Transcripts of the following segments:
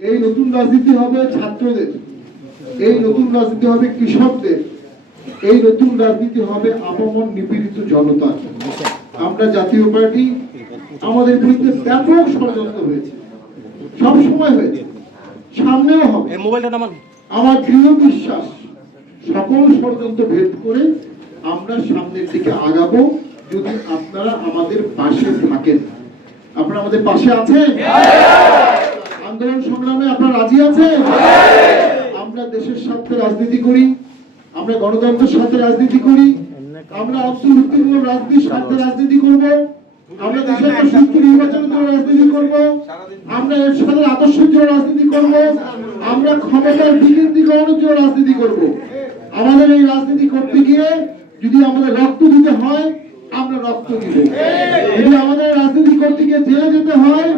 এই নতুন রাজনীতি হবে ছাত্রদের এই নতুন রাজনীতি হবে কৃষকদের এই নতুন রাজনীতি হবে আপামন নিপীড়িত জনতার। আমরা জাতীয় পার্টি আমাদের বিরুদ্ধে ব্যাপক ষড়যন্ত্র হয়েছে। সব সময় হয়েছে। সামনেও হবে। এই মোবাইলটা নামান। আমার দৃঢ় বিশ্বাস সকল ষড়যন্ত্র ভেদ করে আমরা সামনের দিকে আগাবো যদি আপনারা আমাদের পাশে থাকেন। আপনারা আমাদের পাশে আছেন? আন্দোলন সংগ্রামে আপনারা রাজি আছেন? আমরা দেশের স্বার্থে রাজনীতি করি, আমরা গণতন্ত্রের সাথে রাজনীতি করি, আমরা রাজনীতির স্বার্থে রাজনীতি করব, আমরা দেশের সুস্থ নির্বাচনের জন্য রাজনীতি করব, আমরা এর সাথে জন্য রাজনীতি করব, আমরা ক্ষমতার বিকেন্দ্রীকরণের জন্য রাজনীতি করব। আমাদের এই রাজনীতি করতে গিয়ে যদি আমাদের রক্ত দিতে হয়, আমরা রক্ত দিব। যদি আমাদের রাজনীতি করতে গিয়ে জেলে যেতে হয়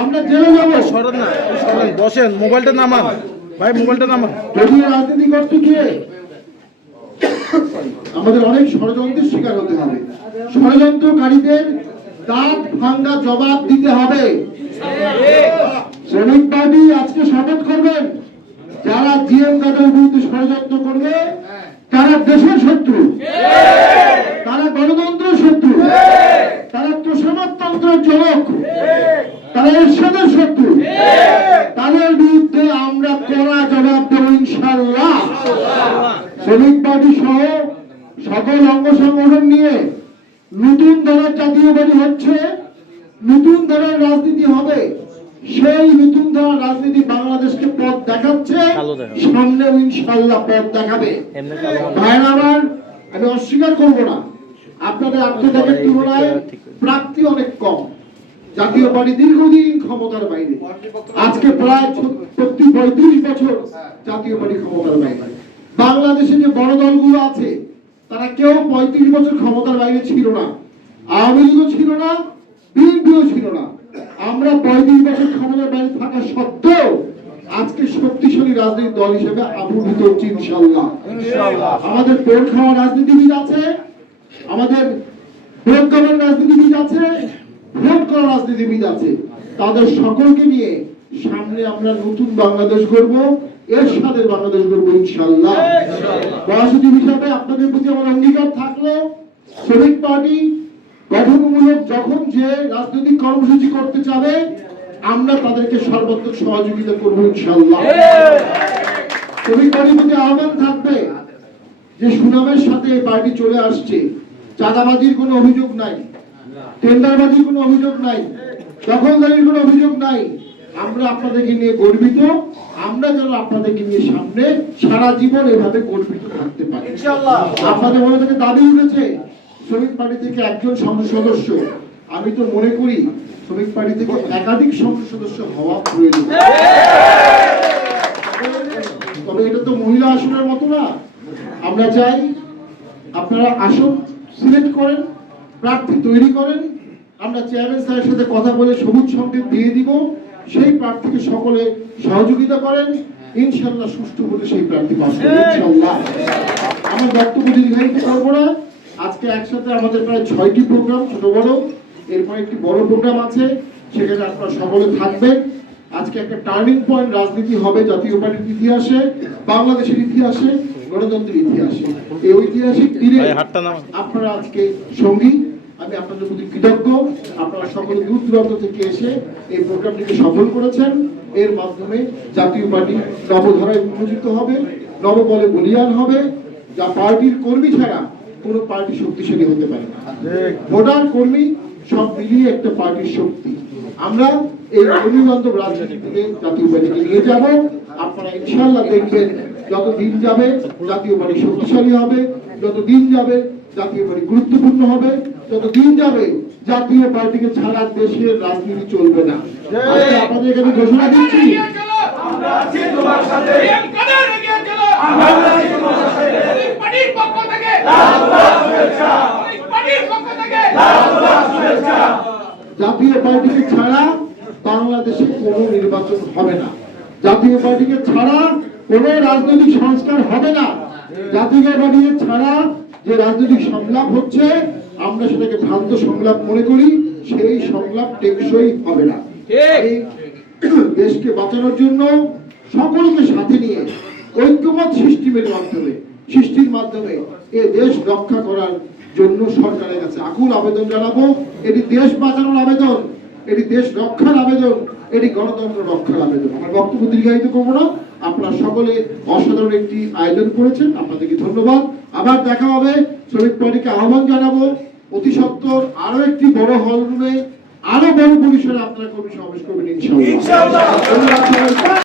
আমরা জেলে যাব। সরেন না সরেন বসেন মোবাইলটা নামান। ভাই মোবাইলটা নামান। যদি রাজনীতি করতে গিয়ে আমাদের অনেক ষড়যন্ত্রের শিকার হতে হবে। ষড়যন্ত্রকারীদের দাঁত ভাঙ্গা জবাব দিতে হবে। শ্রমিক পার্টি আজকে শপথ করবেন যারা জিএম কাদের বিরুদ্ধে ষড়যন্ত্র করবে তারা দেশের শত্রু। তারা গণতন্ত্রের শত্রু। তারা তোষামতন্ত্রের জনক। তারা এরশাদের শত্রু। তাদের বিরুদ্ধে আমরা কড়া জবাব দেব ইনশাল্লাহ শ্রমিক পার্টি সহ সকল অঙ্গ সংগঠন নিয়ে নতুন ধারার জাতীয় বাড়ি হচ্ছে নতুন ধারার রাজনীতি হবে। সেই নতুন ধারার রাজনীতি বাংলাদেশকে পথ দেখাচ্ছে। সামনেও ইনশাল্লাহ পথ দেখাবে। ভাইয়ের আমার আমি অস্বীকার করব না। আপনাদের আত্মত্যাগের তুলনায় প্রাপ্তি অনেক কম। জাতীয় পার্টি দীর্ঘদিন ক্ষমতার বাইরে। আজকে প্রায় ছ- প্রতি পঁয়ত্রিশ বছর জাতীয় পার্টি ক্ষমতার বাইরে। বাংলাদেশে যে বড় দলগুলো আছে তারা কেউ পঁয়ত্রিশ বছর ক্ষমতার বাইরে ছিল না। আওয়ামী লীগও ছিল না বিএনপিও ছিল না। আমরা পঁয়ত্রিশ বছর ক্ষমতার বাইরে থাকা সত্ত্বেও আজকে শক্তিশালী রাজনৈতিক দল হিসেবে আবির্ভূত হচ্ছে ইনশাল্লাহ আমাদের পোল খাওয়া রাজনীতিবিদ আছে আমাদের ভোট রাজনীতিবিদ আছে ভোট রাজনীতিবিদ আছে তাদের সকলকে নিয়ে সামনে আমরা নতুন বাংলাদেশ গড়ব এর সাথে বাংলাদেশ গড়ব ইনশাল্লাহ বয়সী হিসাবে আপনাদের প্রতি আমার অঙ্গীকার থাকল শ্রমিক পার্টি গঠনমূলক যখন যে রাজনৈতিক কর্মসূচি করতে চাবে আমরা তাদেরকে সর্বাত্মক সহযোগিতা করব ইনশাল্লাহ শ্রমিক পার্টির প্রতি আহ্বান থাকবে যে সুনামের সাথে এই পার্টি চলে আসছে। চাঁদাবাজির কোনো অভিযোগ নাই। টেন্ডারবাজির কোনো অভিযোগ নাই দখলদারির কোনো অভিযোগ নাই। আমরা আপনাদেরকে নিয়ে গর্বিত আমরা যেন আপনাদেরকে নিয়ে সামনে সারা জীবন এভাবে গর্বিত থাকতে পারি। আপনাদের মনে থেকে দাবি উঠেছে শ্রমিক পার্টি থেকে একজন সদস্য। আমি তো মনে করি শ্রমিক পার্টি থেকে একাধিক সংসদ সদস্য হওয়া প্রয়োজন। তবে এটা তো মহিলা আসনের মতো না। আমরা চাই আপনারা আসন সিলেক্ট করেন। প্রার্থী তৈরি করেন। আমরা চেয়ারম্যান স্যারের সাথে কথা বলে সবুজ সংকেত দিয়ে দিব। সেই প্রার্থীকে সকলে সহযোগিতা করেন। ইনশাল্লাহ সুষ্ঠু হলে সেই প্রার্থী পাস ইনশাল্লাহ আমার বক্তব্য দীর্ঘায়িত করব না। আজকে একসাথে আমাদের প্রায় ছয়টি প্রোগ্রাম ছোট বড়। এরপর একটি বড় প্রোগ্রাম আছে সেখানে আপনারা সকলে থাকবেন। আজকে একটা টার্নিং পয়েন্ট রাজনীতি হবে জাতীয় পার্টির ইতিহাসে বাংলাদেশের ইতিহাসে গণতন্ত্রের ইতিহাসে। এই ঐতিহাসিক ভাই, আপনারা আজকে সঙ্গী। আমি আপনাদের প্রতি কৃতজ্ঞ। আপনারা সকলে দূর দূরান্ত থেকে এসে এই প্রোগ্রামটিকে সফল করেছেন। এর মাধ্যমে জাতীয় পার্টি নবধারায় উন্মোচিত হবে, নববলে বলিয়ান হবে। যা পার্টির কর্মী ছাড়া কোনো পার্টি শক্তিশালী হতে পারে ভোটার, কর্মী সব মিলিয়ে একটা পার্টির শক্তি। আমরা এই কর্মী বান্ধব রাজনীতি থেকে জাতীয় পার্টিকে নিয়ে যাব। আপনারা ইনশাল্লাহ দেখবেন যত দিন যাবে জাতীয় পার্টি শক্তিশালী হবে যত দিন যাবে জাতীয় পার্টি গুরুত্বপূর্ণ হবে। যত দিন যাবে জাতীয় পার্টিকে ছাড়া দেশের রাজনীতি চলবে না। আপনাদের এখানে ঘোষণা দিচ্ছি আমরা আছি তোমার সাথে। এম কাদের এগিয়ে চলো আমরা আছি তোমার সাথে। পার্টির পক্ষ থেকে। লাল গোলাপ শুভেচ্ছা। এই পার্টির পক্ষ থেকে। লাল গোলাপ শুভেচ্ছা। জাতীয় পার্টিকে ছাড়া বাংলাদেশে কোনো নির্বাচন হবে না। জাতীয় পার্টিকে ছাড়া কোনো রাজনৈতিক সংস্কার হবে না। জাতীয় পার্টিকে ছাড়া যে রাজনৈতিক সংলাপ হচ্ছে আমরা সেটাকে ভ্রান্ত সংলাপ মনে করি সেই সংলাপ টেকসই হবে না। দেশকে বাঁচানোর জন্য সকলকে সাথে নিয়ে ঐক্যমত সিস্টেমের মাধ্যমে সৃষ্টির মাধ্যমে এ দেশ রক্ষা করার জন্য সরকারের কাছে আকুল আবেদন জানাব। এটি দেশ বাঁচানোর আবেদন এটি দেশ রক্ষার আবেদন এটি গণতন্ত্র রক্ষার আবেদন। আমার বক্তব্য দীর্ঘায়িত করব না। আপনারা সকলে অসাধারণ একটি আয়োজন করেছেন। আপনাদেরকে ধন্যবাদ। আবার দেখা হবে। শ্রমিক পার্টিকে আহ্বান জানাব। অতি আরও একটি বড় হল রুমে আরও বড় পরিসরে আপনারা কর্মী সমাবেশ করবেন ইনশাআল্লাহ।